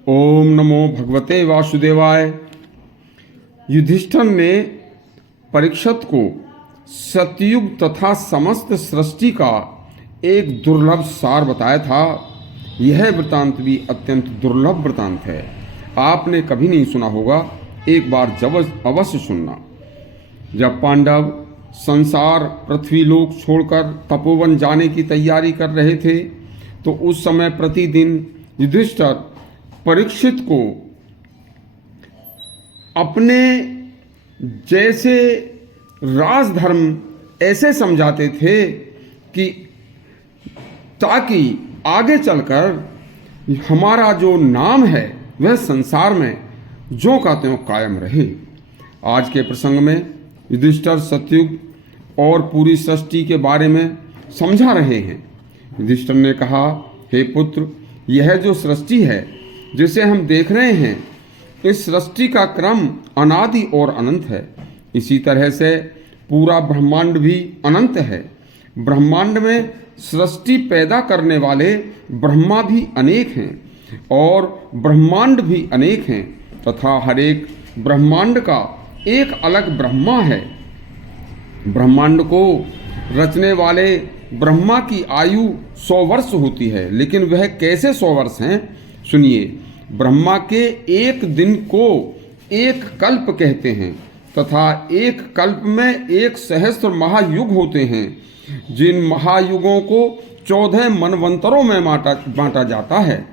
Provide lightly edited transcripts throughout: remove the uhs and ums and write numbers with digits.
ओम नमो भगवते वासुदेवाय। युधिष्ठिर ने परीक्षित को सतयुग तथा समस्त सृष्टि का एक दुर्लभ सार बताया था। यह वृतांत भी अत्यंत दुर्लभ वृतांत है, आपने कभी नहीं सुना होगा। एक बार जब अवश्य सुनना। जब पांडव संसार पृथ्वीलोक छोड़कर तपोवन जाने की तैयारी कर रहे थे, तो उस समय प्रतिदिन युधिष्ठिर परीक्षित को अपने जैसे राजधर्म ऐसे समझाते थे कि ताकि आगे चलकर हमारा जो नाम है वह संसार में ज्यों का त्यों कायम रहे। आज के प्रसंग में युधिष्ठिर सतयुग और पूरी सृष्टि के बारे में समझा रहे हैं। युधिष्ठिर ने कहा, हे पुत्र, यह जो सृष्टि है जिसे हम देख रहे हैं, इस सृष्टि का क्रम अनादि और अनंत है। इसी तरह से पूरा ब्रह्मांड भी अनंत है। ब्रह्मांड में सृष्टि पैदा करने वाले ब्रह्मा भी अनेक हैं और ब्रह्मांड भी अनेक हैं, तथा हर एक ब्रह्मांड का एक अलग ब्रह्मा है। ब्रह्मांड को रचने वाले ब्रह्मा की आयु 100 वर्ष होती है, लेकिन वह कैसे 100 वर्ष हैं? सुनिए। ब्रह्मा के एक दिन को एक कल्प कहते हैं, तथा एक कल्प में 1 सहस्त्र महायुग होते हैं। जिन महायुगों को 14 मनवंतरों में बांटा जाता है,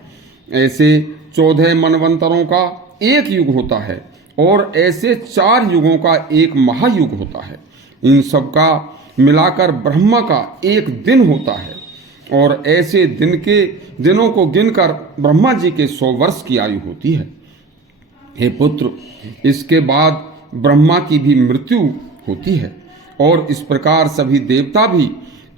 ऐसे 14 मनवंतरों का एक युग होता है और ऐसे 4 युगों का एक महायुग होता है। इन सब का मिलाकर ब्रह्मा का एक दिन होता है और ऐसे दिनों को गिनकर ब्रह्मा जी के 100 वर्ष की आयु होती है। हे पुत्र, इसके बाद ब्रह्मा की भी मृत्यु होती है और इस प्रकार सभी देवता भी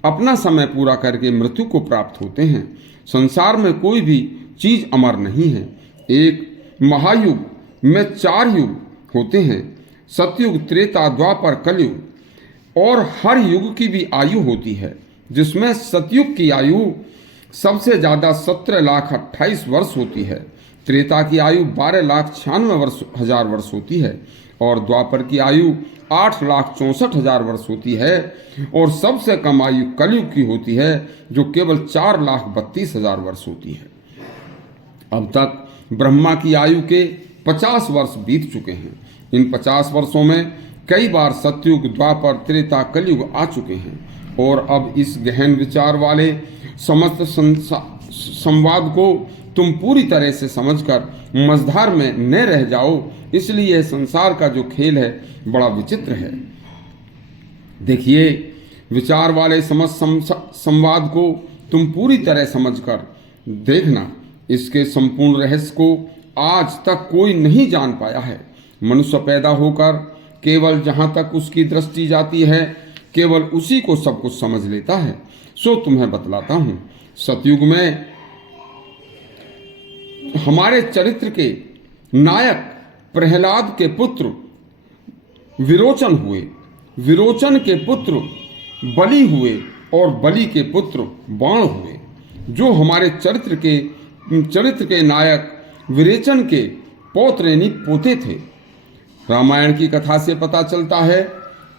अपना समय पूरा करके मृत्यु को प्राप्त होते हैं। संसार में कोई भी चीज अमर नहीं है। एक महायुग में 4 युग होते हैं, सतयुग, त्रेता, द्वापर, कलयुग, और हर युग की भी आयु होती है, जिसमें सतयुग की आयु सबसे ज्यादा 17,28,000 वर्ष होती है। त्रेता की आयु 12,96,000 वर्ष होती है और द्वापर की आयु 8,64,000 वर्ष होती है और सबसे कम आयु कलयुग की होती है, जो केवल 4,32,000 वर्ष होती है। अब तक ब्रह्मा की आयु के 50 वर्ष बीत चुके हैं। इन 50 वर्षों में कई बार सतयुग, द्वापर, त्रेता, कलयुग आ चुके हैं और अब इस गहन विचार वाले समस्त संवाद को तुम पूरी तरह से समझकर मझधार में न रह जाओ। इसलिए यह संसार का जो खेल है बड़ा विचित्र है। देखिए, विचार वाले समस्त संवाद को तुम पूरी तरह समझकर देखना। इसके संपूर्ण रहस्य को आज तक कोई नहीं जान पाया है। मनुष्य पैदा होकर केवल जहां तक उसकी दृष्टि जाती है, केवल उसी को सब कुछ समझ लेता है। सो तुम्हें बतलाता हूं। सतयुग में हमारे चरित्र के नायक प्रहलाद के पुत्र विरोचन हुए, विरोचन के पुत्र बलि हुए और बलि के पुत्र बाण हुए, जो हमारे चरित्र के नायक विरेचन के पौत्र यानी पोते थे। रामायण की कथा से पता चलता है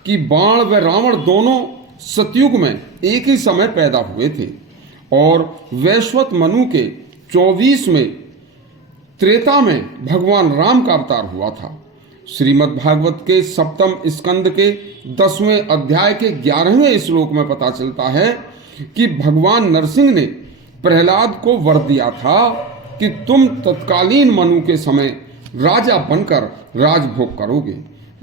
कि बाण व रावण दोनों सतयुग में एक ही समय पैदा हुए थे और वैश्वत मनु के 24 में त्रेता में भगवान राम का अवतार हुआ था। श्रीमद् भागवत के 7वें स्कंद के 10वें अध्याय के 11वें श्लोक में पता चलता है कि भगवान नरसिंह ने प्रहलाद को वर दिया था कि तुम तत्कालीन मनु के समय राजा बनकर राजभोग करोगे।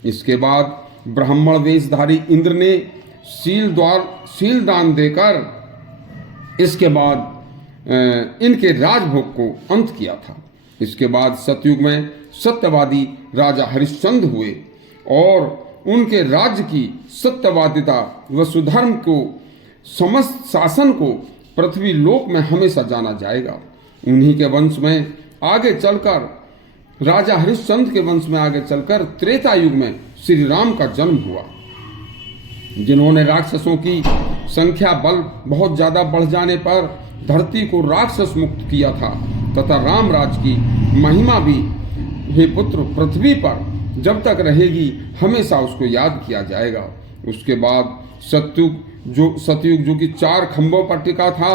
इसके बाद ब्राह्मण वेशधारी इंद्र ने शील दान देकर इसके बाद इनके राजभोग को अंत किया था। इसके बाद सतयुग में सत्यवादी राजा हरिश्चंद्र हुए और उनके राज्य की सत्यवादिता व सुधर्म को, समस्त शासन को पृथ्वी लोक में हमेशा जाना जाएगा। उन्हीं के वंश में आगे चलकर, राजा हरिश्चंद्र के वंश में आगे चलकर त्रेता युग में श्री राम का जन्म हुआ, जिन्होंने राक्षसों की संख्या बल बहुत ज्यादा बढ़ जाने पर धरती को राक्षस मुक्त किया था तथा रामराज की महिमा भी हे पुत्र पृथ्वी पर जब तक रहेगी हमेशा उसको याद किया जाएगा। उसके बाद सतयुग जो कि 4 खंभों पर टिका था,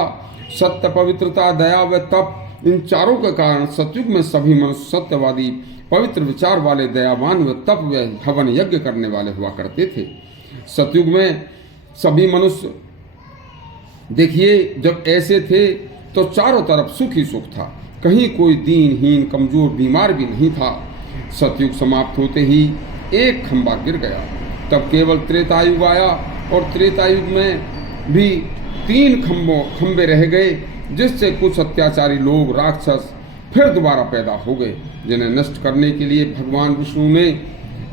सत्य, पवित्रता, दया व तप, इन चारों के कारण सतयुग में सभी मनुष्य सत्यवादी, पवित्र विचार वाले, दयावान व तप व हवन यज्ञ करने वाले हुआ करते थे। सतयुग में सभी मनुष्य देखिए जब ऐसे थे तो चारों तरफ सुख ही सुख था, कहीं कोई दीनहीन, कमजोर, बीमार भी नहीं था। सतयुग समाप्त होते ही एक खंभा गिर गया। तब केवल त्रेतायुग आया और त्रेतायुग में भी 3 खंभे रह गए, जिससे कुछ अत्याचारी लोग, राक्षस फिर दोबारा पैदा हो गए, जिन्हें नष्ट करने के लिए भगवान विष्णु ने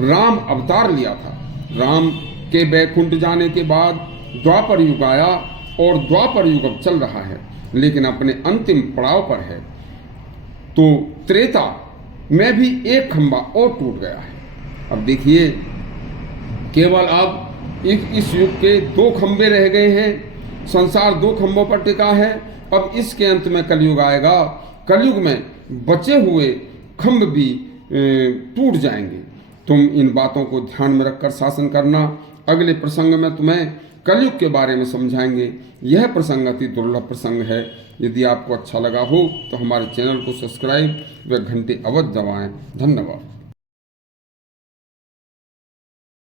राम अवतार लिया था। राम के बैकुंठ जाने के बाद द्वापर युग आया और द्वापर युग अब चल रहा है, लेकिन अपने अंतिम पड़ाव पर है। तो त्रेता में भी एक खंभा और टूट गया है। अब देखिए केवल अब इस युग के 2 खंभे रह गए हैं। संसार 2 खंभों पर टिका है। अब इसके अंत में कलयुग आएगा। कलयुग में बचे हुए खंभ भी टूट जाएंगे। तुम इन बातों को ध्यान में रखकर शासन करना। अगले प्रसंग में तुम्हें कलयुग के बारे में समझाएंगे। यह प्रसंग अति दुर्लभ प्रसंग है। यदि आपको अच्छा लगा हो तो हमारे चैनल को सब्सक्राइब व घंटे अवश्य दबाएं। धन्यवाद।